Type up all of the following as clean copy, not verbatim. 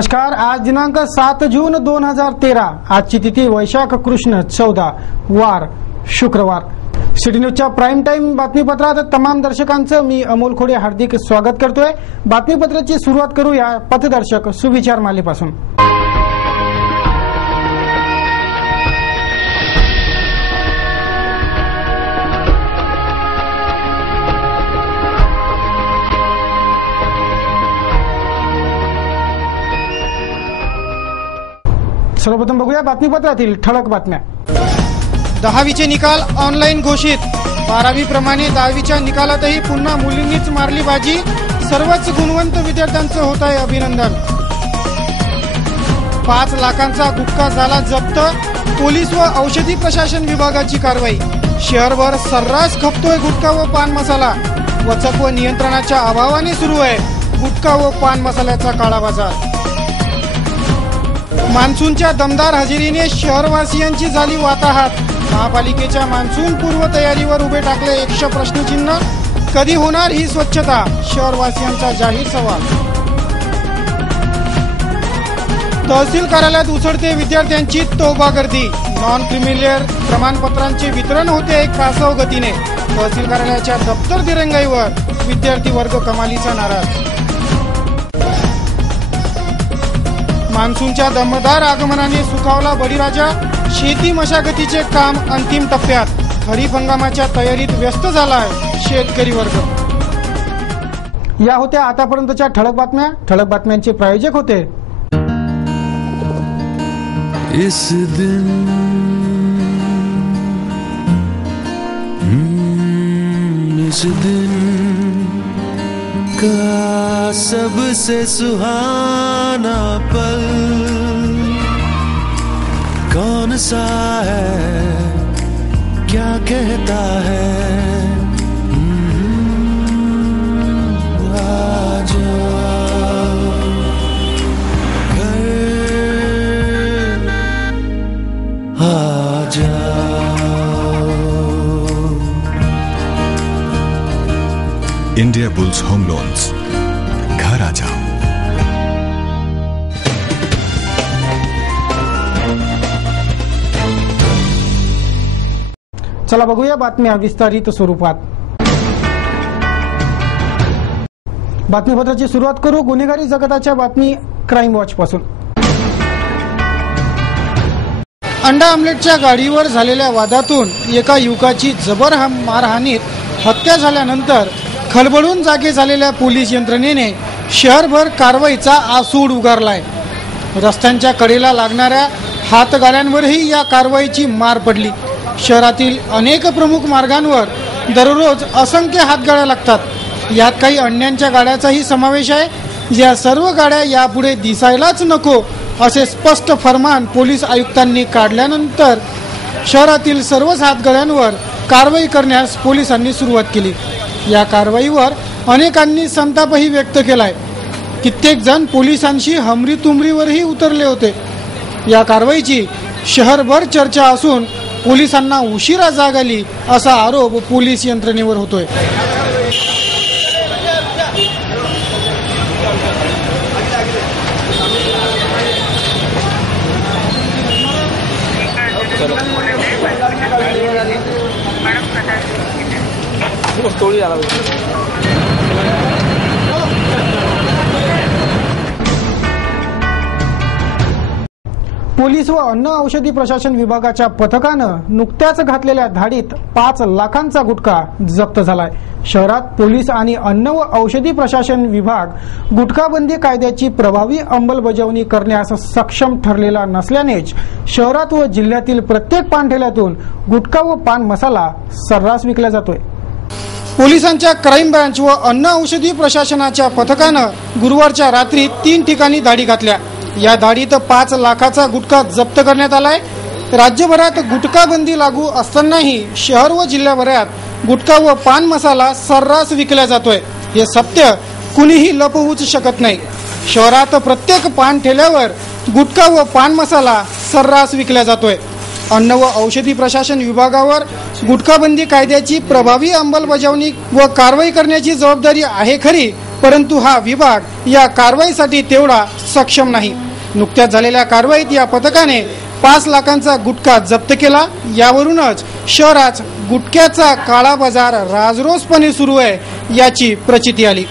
नमस्कार। आज दिनांक 7 जून 2013। आजची तिथी वैशाख कृष्ण 14 वार शुक्रवार। सिटी न्यूजच्या प्राइम टाइम बातमीपत्रात तमाम दर्शकांचं मी अमोल खोडे हार्दिक स्वागत करतोय। बातमीपत्राची सुरुवात करूया पथदर्शक सुविचार मालेपासून। सर्वप्रथम बघूया बातमीपत्रातील ठळक बातम्या। 10वीचे निकाल ऑनलाईन घोषित। 12वी प्रमाणे 10वीच्या निकालातही पुन्हा मुलींनीच मारली बाजी। सर्वच गुणवंत विद्यार्थ्यांचं होत आहे अभिनंदन। 5 लाखांचा गुटखा झाला जप्त। पोलीस व औषधी प्रशासन विभागाची कारवाई। शहरभर सर्रास खपतोय गुटखा व पान मसाला। वचक व नियंत्रणाच्या अभावाने सुरू आहे गुटखा व पान मसाल्याचा काळा बाजार। मान्सूनच्या दमदार हजेरीने शहरवासियांची झाली वाताहत। महापालिकेच्या मान्सून पूर्व तयारीवर उभे टाकले 100 प्रश्नचिन्ह। कधी होणार ही स्वच्छता, शहरवासियांचा जाहीर सवाल। तहसील कार्यालयात उसळते विद्यार्थ्यांची तोबा गर्दी। नॉन क्रिमिलियर प्रमाणपत्रांचे वितरण होते कासव गतीने। तहसील कार्यालयाच्या दप्तर दिरंगाईवर विद्यार्थी वर्ग कमालीचा नाराज। मान्सूनच्या दमदार आगमनाने सुखावला बळीराजा। शेती मशागतीचे काम अंतिम टप्प्यात। खरीप हंगामाच्या तयारीत व्यस्त झालाय शेतकरी वर्ग। या होत्या आतापर्यंतच्या ठळक बातम्या। ठळक बातम्यांचे प्रायोजक होते इस दिन का सबसे सुहाना पल कौन सा है, क्या कहता है। आजा घर आजा। इंडिया बुल्स होम लोन्स, घर आ जाओ। चला बघूया बातम्या विस्तारित स्वरूपात। बातमीपत्राची सुरुवात करू गुन्हेगारी जगताच्या बातमी क्राईम वॉच पासून। अंडा आमलेटच्या गाडीवर झालेल्या वादातून एका युवकाची जबर मारहाणीत हत्या झाल्यानंतर खळबळून जागे झालेल्या पोलीस यंत्रणेने शहरभर कारवाईचा आसूड उगारलाय। रस्त्यांच्या कडेला लागणाऱ्या हातगाड्यांवरही या कारवाईची मार पडली। शहरातील अनेक प्रमुख मार्गांवर दररोज असंख्य हातगाड्या लागतात। यात काही अण्णांच्या गाड्याचाही समावेश आहे। या सर्व गाड्या यापुढे दिसायलाच नको असे स्पष्ट फरमान पोलीस आयुक्तांनी काढल्यानंतर शहरातील सर्वच हातगाड्यांवर कारवाई करण्यास पोलिसांनी सुरुवात केली। या कारवाईवर अनेकांनी संतापही व्यक्त केलाय। कित्येक जण पोलिसांशी हमरीतुमरीवरही उतरले होते। या कारवाईची शहरभर चर्चा असून पोलिसांना उशिरा जाग आली असा आरोप पोलीस यंत्रणेवर होतोय। पोलीस व अन्न औषधी प्रशासन विभागाच्या पथकानं नुकत्याच घातलेल्या धाडीत 5 लाखांचा गुटखा जप्त झालाय। शहरात पोलीस आणि अन्न व औषधी प्रशासन विभाग गुटखाबंदी कायद्याची प्रभावी अंमलबजावणी करण्यास सक्षम ठरलेला नसल्यानेच शहरात व जिल्ह्यातील प्रत्येक पानठेल्यातून गुटखा व पान मसाला सर्रास विकला जातोय। पोलिसांच्या क्राईम ब्रांच व अन्न औषधी प्रशासनाच्या पथकानं गुरुवारच्या रात्री 3 ठिकाणी धाडी घातल्या। या धाडीत 5 लाखाचा गुटखा जप्त करण्यात आलाय। राज्यभरात गुटखा बंदी लागू असतानाही शहर व जिल्ह्याभरात गुटखा व पान मसाला सर्रास विकला जातोय। हे सत्य कुणीही लपवूच शकत नाही। शहरात प्रत्येक पान ठेल्यावर गुटखा व पान मसाला सर्रास विकला जातोय। अन्न व औषधी प्रशासन विभागावर गुटखाबंदी कायद्याची प्रभावी अंमलबजावणी व कारवाई करण्याची जबाबदारी आहे खरी, परंतु हा विभाग या कारवाईसाठी तेवढा सक्षम नाही. नुकत्याच झालेल्या कारवाईत या पथकाने 5 लाखांचा गुटखा जप्त केला. यावरूनच शहरात गुटख्याचा काळा बाजार राजरोसपणे सुरू आहे याची प्रचिती आली.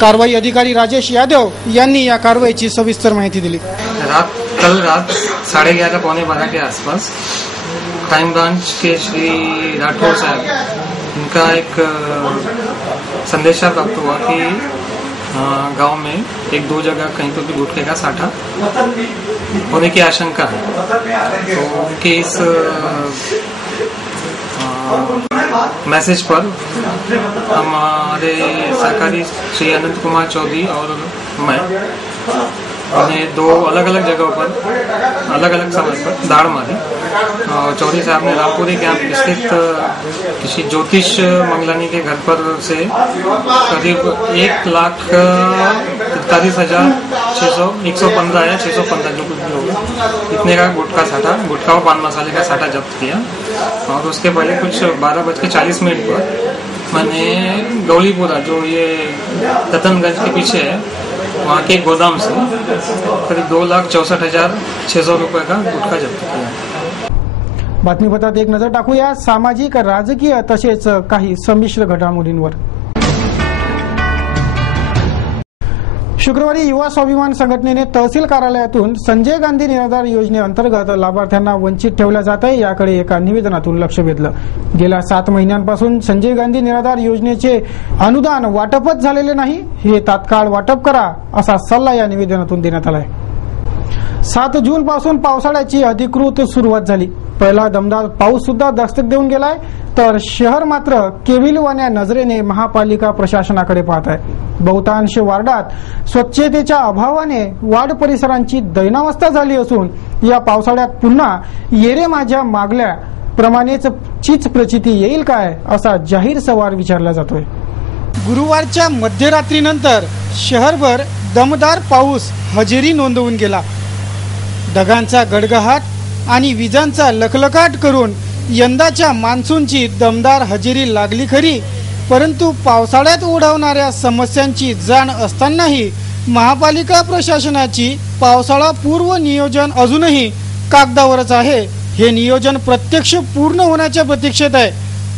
कारवाई अधिकारी राजेश यादव यांनी या कारवाईची सविस्तर माहिती दिली. कल रात 11:30 पौने 12 के आसपास क्राइम ब्रांच के श्री राठौर साहब इनका एक संदेशा प्राप्त हुआ कि गांव में 1-2 जगह कहीं तो भी गुटखे का साठा होने की आशंका है. तो उनके इस मैसेज पर हमारे सहकारी श्री अनंत कुमार चौधरी और मैं उन्हें 2 अलग-अलग जगहों पर अलग-अलग समय पर दाड़ मारी. चौधरी साहब ने रामपुरी कैंप स्थित किसी ज्योतिष मंगलानी के घर पर से करीब 1,43,115 या 615 जो कुछ भी होगा इतने का गुटखा और पान मसाले का साठा जब्त किया. और उसके पहले कुछ 12:40 पर मैंने गौलीपुरा जो ये रतनगंज के पीछे है वहाँ के गोदाम से करीब 2,64,600 रुपये का गुटखा जप्त किया. बातमीपत्रात एक नजर टाकूया सामाजिक राजकीय तसेच काही संमिश्र घडामोडींवर. शुक्रवारी युवा स्वाभिमान संघटनेने तहसील कार्यालयातून संजय गांधी निराधार योजनेअंतर्गत लाभार्थ्यांना वंचित ठेवल्या जात आहे याकडे एका निवेदनातून लक्ष वेधलं. गेल्या 7 महिन्यांपासून संजय गांधी निराधार योजनेचे अनुदान वाटपच झालेले नाही. हे तात्काळ वाटप करा असा सल्ला या निवेदनातून देण्यात आलाय. 7 जून पासून पावसाळ्याची अधिकृत सुरुवात झाली. पहिला दमदार पाऊस सुद्धा दस्तक देऊन गेलाय तर शहर मात्र केविलवाण्या नजरेने महापालिका प्रशासनाकडे पाहत आहे. बहुतांश वार्डात स्वच्छतेच्या अभावाने वार्ड परिसरांची दैनावस्था झाली असून या पावसाळ्यात पुन्हा येरे माझ्या मागल्या प्रमाणेच चीच प्रचिती येईल काय असा जाहीर सवाल विचारला जातोय. गुरुवारच्या मध्यरात्रीनंतर शहरभर दमदार पाऊस हजेरी नोंदवून गेला. ढगांचा गडगडाट आणि विजांचा लखलखाट करून यंदाच्या मान्सूनची दमदार हजेरी लागली खरी, परंतु पावसाळ्यात ओढवणाऱ्या समस्यांची जाण असतानाही महापालिका प्रशासनाची पावसाळा पूर्व नियोजन अजूनही कागदावरच आहे. हे नियोजन प्रत्यक्ष पूर्ण होण्याच्या प्रतीक्षेत आहे.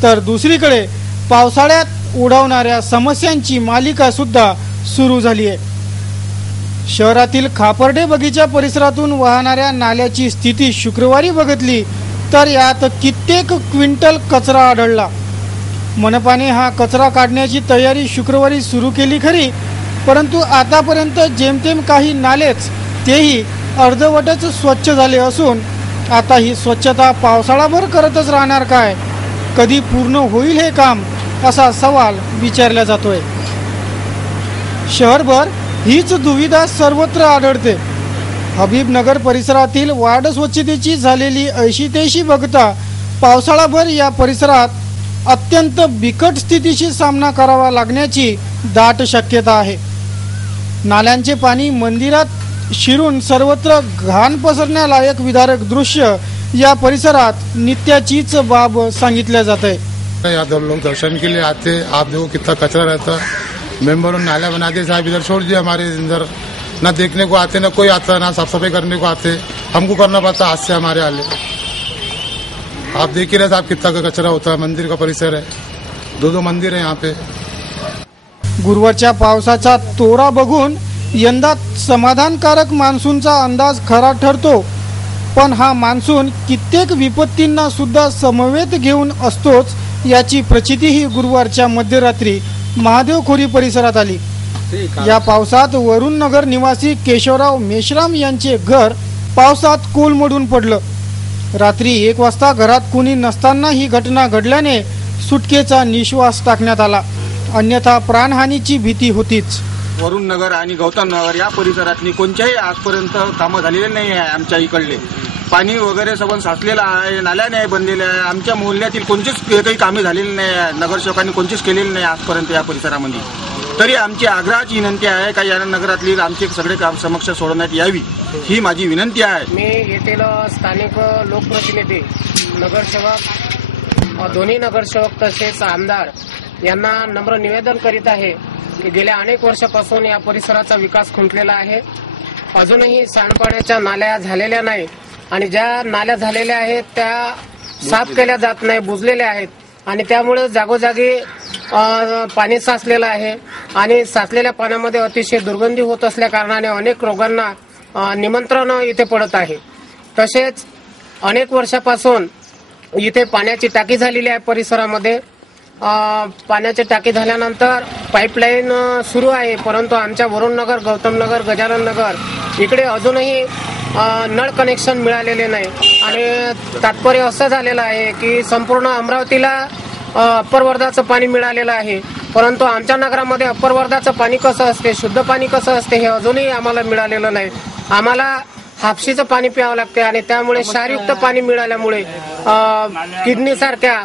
तर दुसरीकडे पावसाळ्यात ओढवणाऱ्या समस्यांची मालिका सुद्धा सुरू झाली आहे. शहरातील खापर्डे बगीचा परिसरातून वाहणाऱ्या नाल्याची स्थिती शुक्रवारी बघितली तर यात कित्येक क्विंटल कचरा आढळला. मनपाने हा कचरा काढण्याची तयारी शुक्रवारी सुरू केली खरी, परंतु आतापर्यंत जेमतेम काही नालेच तेही अर्धवटच स्वच्छ झाले असून आता ही स्वच्छता पावसाळाभर करतच राहणार काय? कधी पूर्ण होईल हे काम असा सवाल विचारला जातोय. शहरभर हीच दुविधा सर्वत्र आढळते. हबीबनगर परिसरातील वार्ड स्वच्छतेची झालेली ऐशी बघता पावसाळाभर या परिसरात अत्यंत बिकट स्थितीशी सामना करावा लागण्याची दाट शक्यता आहे. नाल्यांचे पाणी मंदिरात शिरून सर्वत्र घाण पसरण्यालायक विदारक दृश्य या परिसरात नित्याचीच बाब सांगितल्या जाते. यहाँ तो लोग दर्शन के लिए आते, आप देखो कितना कचरा रहता. मेंबरों ने नाला बना दिया, साहब इधर छोड़ दिया. हमारे अंदर ना देखने को आते, ना कोई आता, ना साफ सफाई करने को आते. हमको करना पड़ता हाथ से हमारे आले. आप देख ही रहे साहब कितना का कचरा होता है. मंदिर का परिसर है, 2 मंदिर है यहाँ पे. गुरुवारच्या पावसाचा तोरा बघून यंदा समाधानकारक मान्सूनचा अंदाज खरा ठरतो. पण हा मान्सून कित्येक विपत्तींना सुद्धा समवेत घेऊन असतोच याची प्रचिती ही गुरुवारच्या मध्यरात्री महादेवखोरी परिसरात आली. या पावसात वरुण नगर निवासी केशवराव मेश्राम यांचे घर पावसात कोलमडून पडलं. रात्री 1 वाजता घरात कुणी नसताना ही घटना घडल्याने सुटकेचा निश्वास टाकण्यात आला. अन्यथा प्राणहानीची भीती होतीच. वरुण नगर आणि गौतम नगर या परिसरातली कोणत्याही आजपर्यंत कामं झालेले नाही आहे. आमच्या इकडले पाणी वगैरे सबन साचलेलं आहे, नाल्या नाही बनलेल्या आहे. आमच्या मोहल्ल्यातील कोणतीच काही कामे झालेली नाही आहे. नगरसेवकांनी कोणतीच केलेली नाही आजपर्यंत या परिसरामध्ये. तरी आमची आग्रहाची विनंती आहे का या नगरातली आमचे सगळे काम समस्या सोडवण्यात यावी, ही माझी विनंती आहे. मी येथील स्थानिक लोकप्रतिनिधी, नगरसेवक, दोन्ही नगरसेवक तसेच आमदार यांना नम्र निवेदन करीत आहे की गेल्या अनेक वर्षापासून या परिसराचा विकास खुंटलेला आहे. अजूनही सांडपाण्याच्या नाल्या झालेल्या नाही आणि ज्या नाल्या झालेल्या आहेत त्या साफ केल्या जात नाही, बुजलेल्या आहेत आणि त्यामुळे जागोजागी पाणी साचलेलं आहे आणि साचलेल्या पाण्यामध्ये अतिशय दुर्गंधी होत असल्या कारणाने अनेक रोगांना निमंत्रण इथे पडत आहे. तसेच अनेक वर्षापासून इथे पाण्याची टाकी झालेली आहे परिसरामध्ये. पाण्याची टाकी झाल्यानंतर पाईपलाईन सुरू आहे, परंतु आमच्या वरुणनगर, गौतमनगर, गजानन नगर इकडे अजूनही नळ कनेक्शन मिळालेले नाही आणि तात्पर्य असं झालेलं आहे की संपूर्ण अमरावतीला अप्पर वर्धाचं पाणी मिळालेलं आहे, परंतु आमच्या नगरामध्ये अप्पर वर्धाचं पाणी कसं असते, शुद्ध पाणी कसं असते हे अजूनही आम्हाला मिळालेलं नाही. आम्हाला हापशीचं पाणी प्यावं लागते आणि त्यामुळे क्षारयुक्त पाणी मिळाल्यामुळे किडनी सारख्या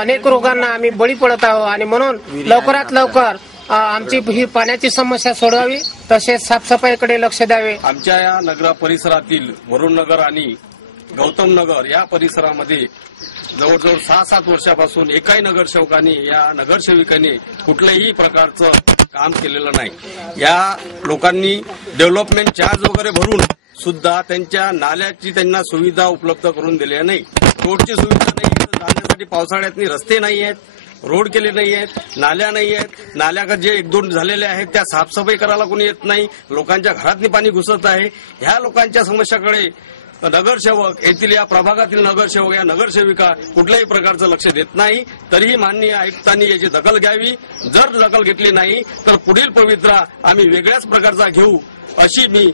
अनेक रोगांना आम्ही बळी पडत आहोत आणि म्हणून लवकरात लवकर आमची ही पाण्याची समस्या सोडवावी, तसेच साफसफाईकडे लक्ष द्यावे. आमच्या या नगर परिसरातील वरुणनगर आणि गौतम नगर या परिसरामध्ये जवळजवळ 6-7 वर्षापासून एकाही नगरसेवकांनी या नगरसेविकांनी कुठल्याही प्रकारचं काम केलेलं नाही. या लोकांनी डेव्हलपमेंट चार्ज वगैरे भरून सुद्धा त्यांच्या नाल्याची त्यांना सुविधा उपलब्ध करून दिल्या नाही. रोडची सुविधा नाही, जाण्यासाठी पावसाळ्यात रस्ते नाही आहेत, रोड केले नाही आहेत, नाल्या नाही आहेत. नाल्या जे 1-2 झालेल्या आहेत त्या साफसफाई करायला कोणी येत नाही. लोकांच्या घरातनी पाणी घुसत आहे. ह्या लोकांच्या समस्याकडे नगरसेवक, येथील या प्रभागातील नगरसेवक, या नगरसेविका कुठल्याही प्रकारचं लक्ष देत नाही. तरीही माननीय आयुक्तांनी याची दखल घ्यावी. जर दखल घेतली नाही तर पुढील पवित्रा आम्ही वेगळ्याच प्रकारचा घेऊ अशी मी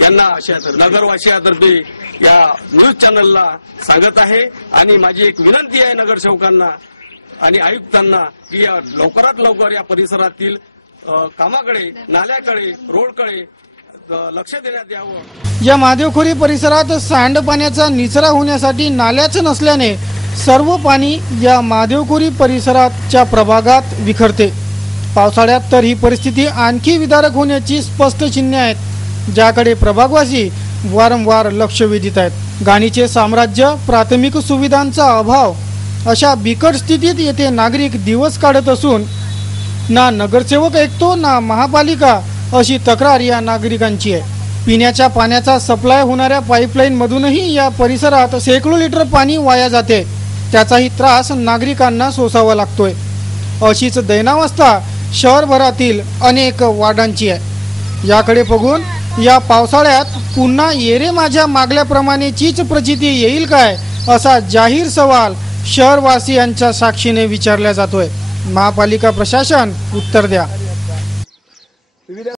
यांना नगरवासियांतर्फे या न्यूज चॅनलला सांगत आहे. आणि माझी एक विनंती आहे नगरसेवकांना आणि आयुक्तांना की या लवकरात लवकर या परिसरातील कामाकडे, नाल्याकडे, रोडकडे लक्ष देण्यात यावं. या महादेवखोरी परिसरात सांडपाण्याचा निचरा होण्यासाठी नाल्याच नसल्याने सर्व पाणी या महादेवखोरी परिसराच्या प्रभागात विखरते. पावसाळ्यात तर ही परिस्थिती आणखी विदारक होण्याची स्पष्ट चिन्हे आहेत, ज्याकडे प्रभागवासी वारंवार लक्ष वेधित आहेत. घाणीचे साम्राज्य, प्राथमिक सुविधांचा अभाव अशा बिकट स्थितीत येथे नागरिक दिवस काढत असून ना नगरसेवक ऐकतो ना महापालिका अशी तक्रार या नागरिकांची आहे. पिण्याच्या पाण्याचा सप्लाय होणाऱ्या पाईपलाईन मधूनही या परिसरात शेकडो लिटर पाणी वाया जाते. त्याचाही त्रास नागरिकांना सोसावा लागतोय. अशीच दैनावस्था शहरभरातील अनेक वार्डांची आहे. याकडे बघून या पावसाळ्यात पुन्हा येरे माझ्या मागल्याप्रमाणेचीच प्रचिती येईल काय असा जाहीर सवाल शहरवासियांच्या साक्षीने विचारला जातोय. महापालिका प्रशासन उत्तर द्या.